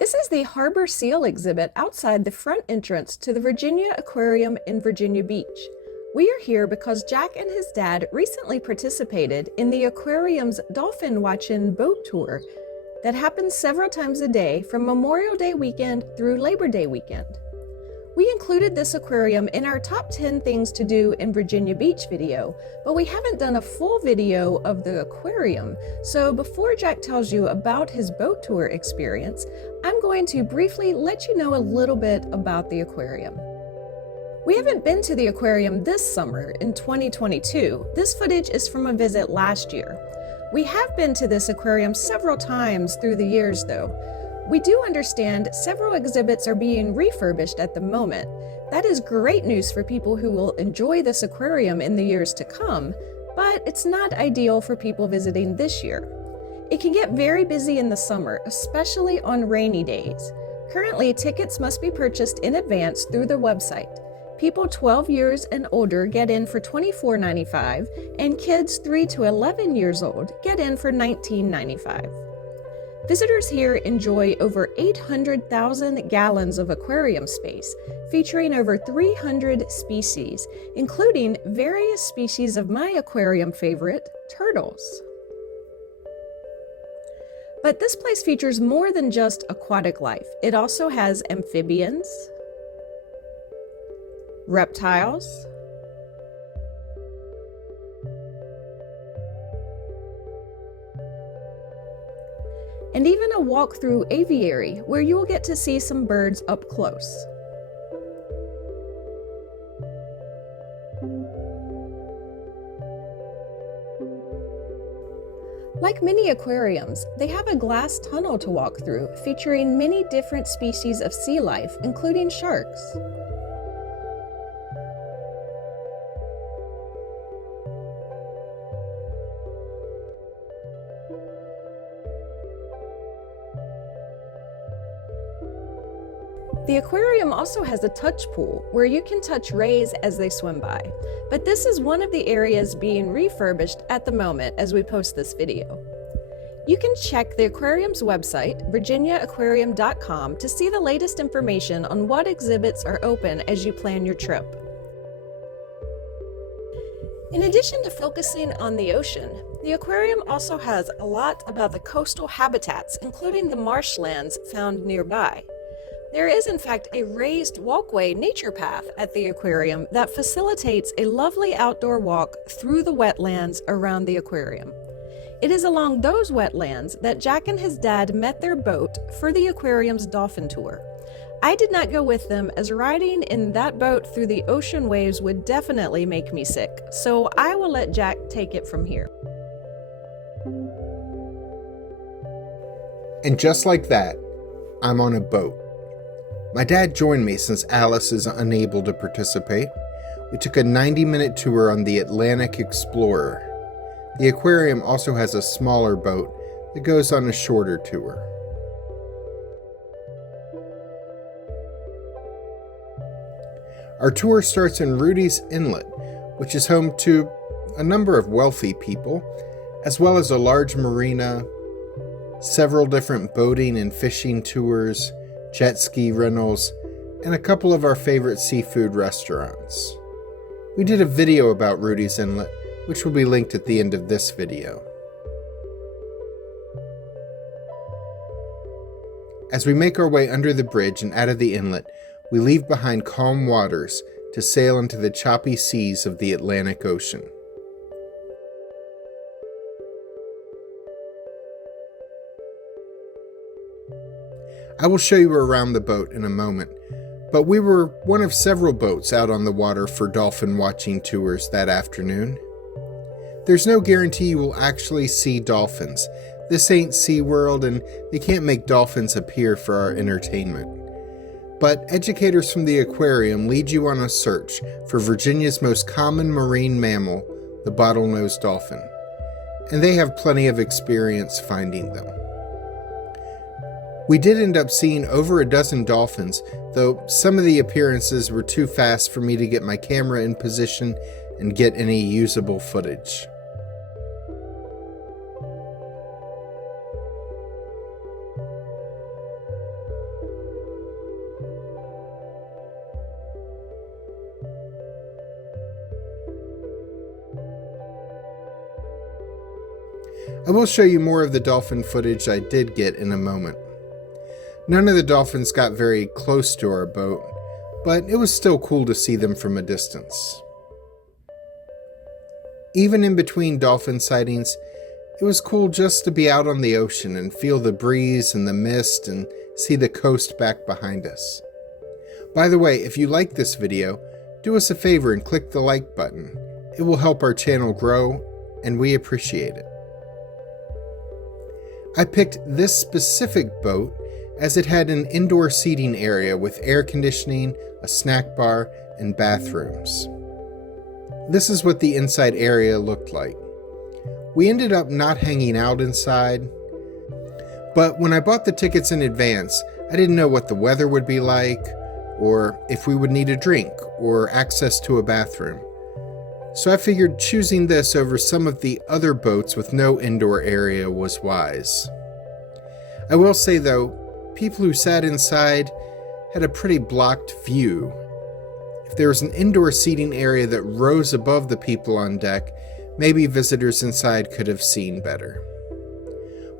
This is the Harbor Seal exhibit outside the front entrance to the Virginia Aquarium in Virginia Beach. We are here because Jack and his dad recently participated in the aquarium's Dolphin Watchin' boat tour that happens several times a day from Memorial Day weekend through Labor Day weekend. We included this aquarium in our top 10 things to do in Virginia Beach video, but we haven't done a full video of the aquarium. So before Jack tells you about his boat tour experience, I'm going to briefly let you know a little bit about the aquarium. We haven't been to the aquarium this summer in 2022. This footage is from a visit last year. We have been to this aquarium several times through the years though. We do understand several exhibits are being refurbished at the moment. That is great news for people who will enjoy this aquarium in the years to come, but it's not ideal for people visiting this year. It can get very busy in the summer, especially on rainy days. Currently, tickets must be purchased in advance through the website. People 12 years and older get in for $24.95, and kids 3 to 11 years old get in for $19.95. Visitors here enjoy over 800,000 gallons of aquarium space, featuring over 300 species, including various species of my aquarium favorite, turtles. But this place features more than just aquatic life. It also has amphibians, reptiles, and even a walk-through aviary where you will get to see some birds up close. Like many aquariums, they have a glass tunnel to walk through, featuring many different species of sea life, including sharks. The aquarium also has a touch pool where you can touch rays as they swim by, but this is one of the areas being refurbished at the moment as we post this video. You can check the aquarium's website, virginiaaquarium.com, to see the latest information on what exhibits are open as you plan your trip. In addition to focusing on the ocean, the aquarium also has a lot about the coastal habitats, including the marshlands found nearby. There is in fact a raised walkway nature path at the aquarium that facilitates a lovely outdoor walk through the wetlands around the aquarium. It is along those wetlands that Jack and his dad met their boat for the aquarium's dolphin tour. I did not go with them as riding in that boat through the ocean waves would definitely make me sick, so I will let Jack take it from here. And just like that, I'm on a boat. My dad joined me since Alice is unable to participate. We took a 90-minute tour on the Atlantic Explorer. The aquarium also has a smaller boat that goes on a shorter tour. Our tour starts in Rudy's Inlet, which is home to a number of wealthy people, as well as a large marina, several different boating and fishing tours, jet ski rentals, and a couple of our favorite seafood restaurants. We did a video about Rudy's Inlet, which will be linked at the end of this video. As we make our way under the bridge and out of the inlet, we leave behind calm waters to sail into the choppy seas of the Atlantic Ocean. I will show you around the boat in a moment, but we were one of several boats out on the water for dolphin watching tours that afternoon. There's no guarantee you will actually see dolphins. This ain't SeaWorld and they can't make dolphins appear for our entertainment. But educators from the aquarium lead you on a search for Virginia's most common marine mammal, the bottlenose dolphin, and they have plenty of experience finding them. We did end up seeing over a dozen dolphins, though some of the appearances were too fast for me to get my camera in position and get any usable footage. I will show you more of the dolphin footage I did get in a moment. None of the dolphins got very close to our boat, but it was still cool to see them from a distance. Even in between dolphin sightings, it was cool just to be out on the ocean and feel the breeze and the mist and see the coast back behind us. By the way, if you like this video, do us a favor and click the like button. It will help our channel grow, and we appreciate it. I picked this specific boat as it had an indoor seating area with air conditioning, a snack bar, and bathrooms. This is what the inside area looked like. We ended up not hanging out inside, but when I bought the tickets in advance, I didn't know what the weather would be like, or if we would need a drink or access to a bathroom. So I figured choosing this over some of the other boats with no indoor area was wise. I will say though, people who sat inside had a pretty blocked view. If there was an indoor seating area that rose above the people on deck, maybe visitors inside could have seen better.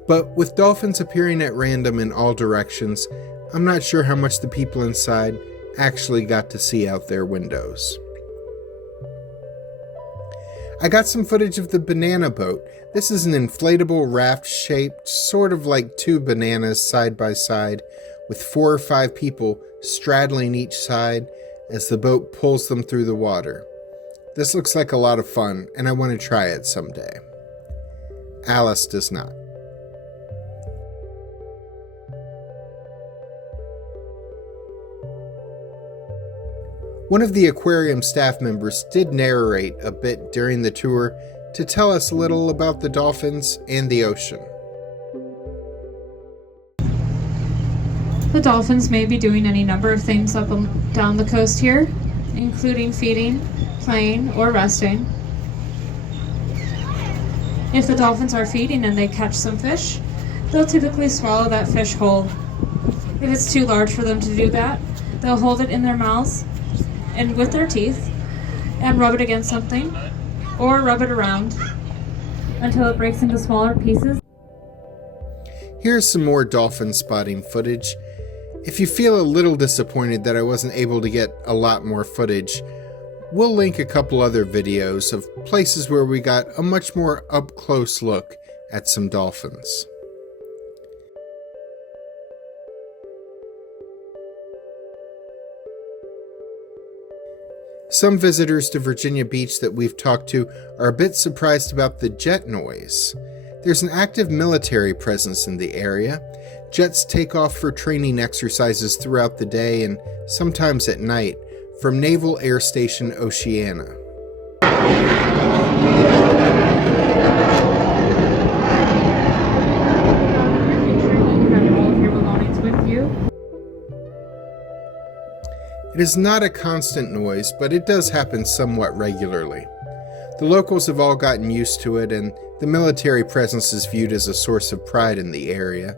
But with dolphins appearing at random in all directions, I'm not sure how much the people inside actually got to see out their windows. I got some footage of the banana boat. This is an inflatable raft shaped sort of like two bananas side by side, with 4 or 5 people straddling each side as the boat pulls them through the water. This looks like a lot of fun, and I want to try it someday. Alice does not. One of the aquarium staff members did narrate a bit during the tour to tell us a little about the dolphins and the ocean. The dolphins may be doing any number of things up and down the coast here, including feeding, playing, or resting. If the dolphins are feeding and they catch some fish, they'll typically swallow that fish whole. If it's too large for them to do that, they'll hold it in their mouths and with their teeth and rub it against something or rub it around until it breaks into smaller pieces. Here's some more dolphin spotting footage. If you feel a little disappointed that I wasn't able to get a lot more footage, we'll link a couple other videos of places where we got a much more up-close look at some dolphins. Some visitors to Virginia Beach that we've talked to are a bit surprised about the jet noise. There's an active military presence in the area. Jets take off for training exercises throughout the day and sometimes at night from Naval Air Station Oceana. It is not a constant noise, but it does happen somewhat regularly. The locals have all gotten used to it, and the military presence is viewed as a source of pride in the area.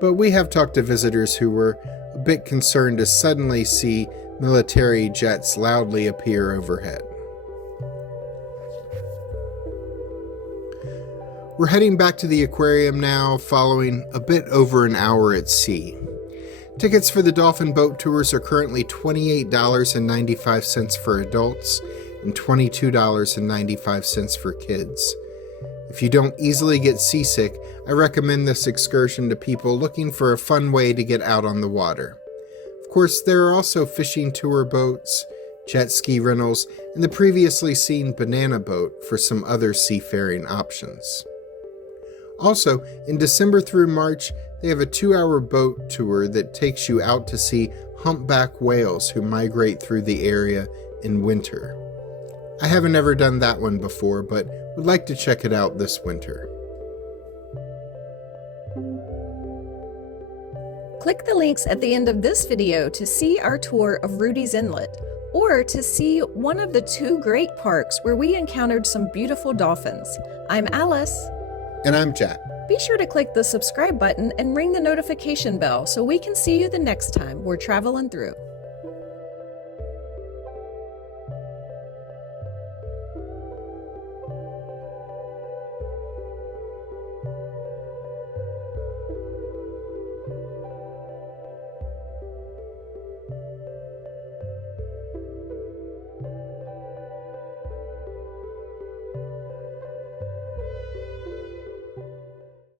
But we have talked to visitors who were a bit concerned to suddenly see military jets loudly appear overhead. We're heading back to the aquarium now, following a bit over an hour at sea. Tickets for the dolphin boat tours are currently $28.95 for adults and $22.95 for kids. If you don't easily get seasick, I recommend this excursion to people looking for a fun way to get out on the water. Of course, there are also fishing tour boats, jet ski rentals, and the previously seen banana boat for some other seafaring options. Also, in December through March, they have a 2-hour boat tour that takes you out to see humpback whales who migrate through the area in winter. I haven't ever done that one before, but would like to check it out this winter. Click the links at the end of this video to see our tour of Rudy's Inlet, or to see one of the 2 great parks where we encountered some beautiful dolphins. I'm Alice. And I'm Jack. Be sure to click the subscribe button and ring the notification bell so we can see you the next time we're traveling through.